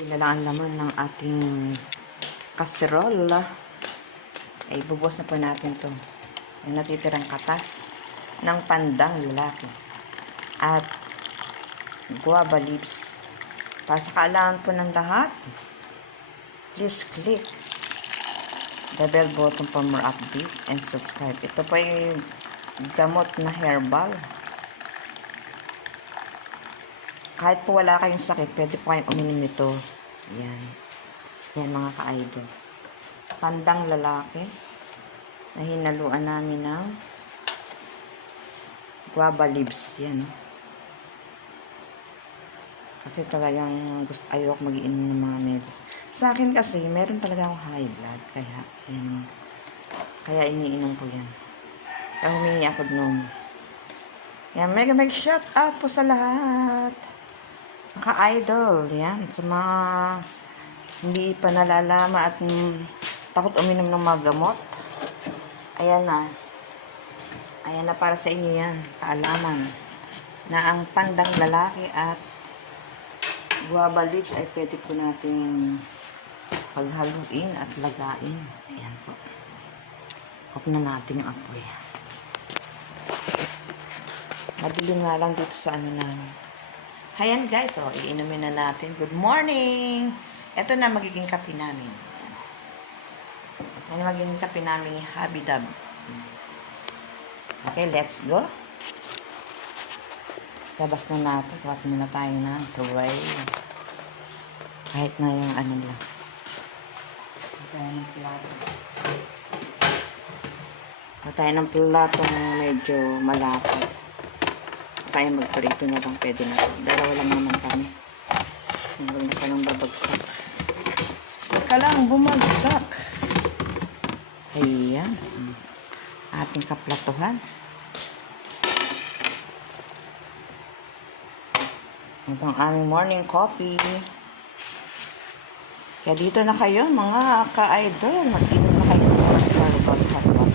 Yun na lang ang laman ng ating kaserola. Ay, bubos na po natin to. Yung natitirang katas ng pandang lalaki. At guava leaves. Para sa kaalaman po ng lahat, please click the bell button for more update and subscribe. Ito po ay gamot na herbal. Kahit po wala kayong sakit, pwede po kayong uminom nito. Yan. Yan mga ka-idol. Pandang lalaki na hinaluan namin ng guava leaves. Yan. Kasi talagang ayoko mag-iinom ng mga medicine. Sa akin kasi, meron talaga akong high blood. Kaya, yan. Kaya iniinom ko yan. Kaya humingi ako nung. Yan, mega shout out po sa lahat. Ka-idol, yan, sa mga hindi pa nalalama at takot uminom ng mga gamot. Ayan na para sa inyo yan, kaalaman na ang pandang lalaki at guava leaves ay pwede po natin paghaluin at lagain. Ayan po, off na natin yung apoy. Madilim nga lang dito sa ano namin. Ayan guys, so iinumin na natin. Good morning! Ito na magiging kape namin. Yan magiging kape namin ni Happy Dab. Okay, let's go. Labas na natin. Kuhat muna tayo ng tray. Kahit na yung ano lang. Tayo ng plato. Tayo ng platong medyo malapad. Kaya magparito na lang, pwede na. Dalawa lang naman kami. Huwag na ka lang babagsak. Huwag ka lang bumagsak. Ayan. Ating kaplatuhan. Ito ang aming morning coffee. Kaya dito na kayo, mga ka-idol. Mag-inom na kayo ng herbal hotdog.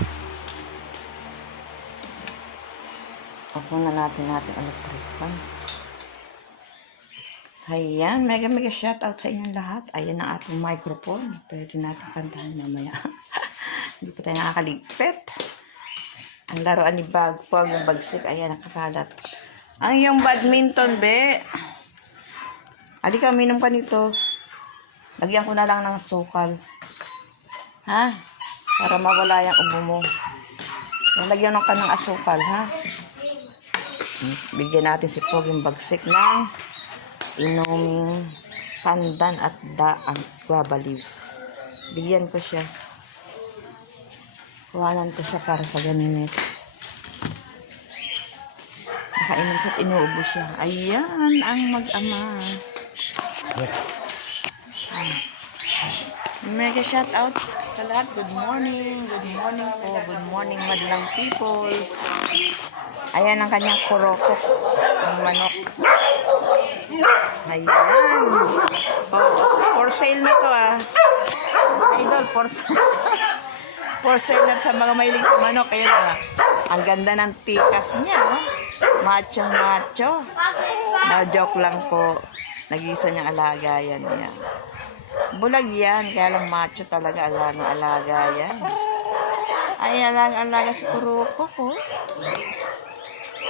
Off na natin electric fan. Ayan, mega shout out sa inyong lahat. Ayan ang ating microphone. Pwede natin kantahan mamaya. Hindi pa tayo nakakaligpit. Ang laruan ni Bagpog, yung bagsik. Ayan, nakakalat. Ang yung badminton, be. Halika, minom ka nito. Lagyan ko na lang ng sukal. Ha? Para mawala yung ubo mo. Lagyan ka ng asukal, ha? Bigyan natin si Pog yung bagsik ng inuming pandan at daang guava leaves. Bigyan ko siya. Kuhanan ko siya para sa ganinis. Nakainom ko at inuubo siya. Ayan ang mag-ama. Mega shout out sa lahat. Good morning. Good morning po. Good morning madlang people. Ayan ang kanyang kurokok. Ang manok. Ayan. Oh, for sale na to Idol, for sale. For sale na sa mga mahilig sa manok. Ayan na. Ang ganda ng tikas niya. Macho. Na joke lang po. Nag-isa niyang alaga yan. Bulag yan. Kaya lang macho talaga. Alaga yan. Ay, alaga sa kurokok ko.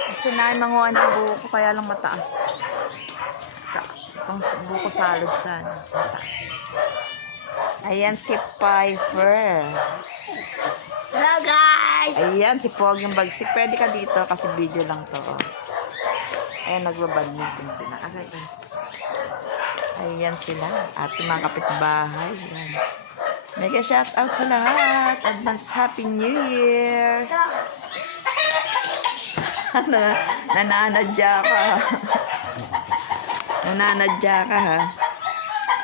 Gusto na manguha ng buko, kaya lang mataas. Pang buko salad sana. Mataas. Ayan si Piper. Hello guys! Ayan si Pog yung bagsik. Pwede ka dito kasi video lang to. Ayan, nagbabadminton sila. Ayan sila. Ating mga kapitbahay. Ayan. Mega shout out sa lahat. Advance Happy New Year. Nananadya ka. Nananadya ka ha.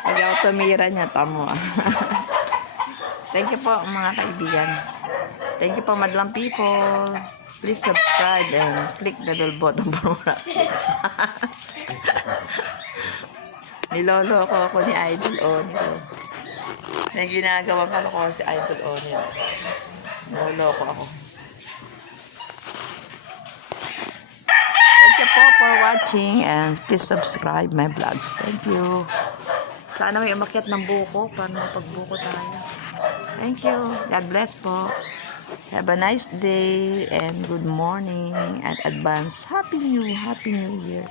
Pag ako tumira niya, tamo Thank you po mga kaibigan. Thank you po madlang people. Please subscribe and click the bell button for more. Nilolo ko ni Idol Onil. Na ginagawa ko si Idol Onil. Nilolo ko ako. Thank you po for watching and please subscribe my vlogs. Thank you. Sana may umakyat ng buko para pagbuko tayo. Thank you. God bless po. Have a nice day and good morning and advance Happy New Year.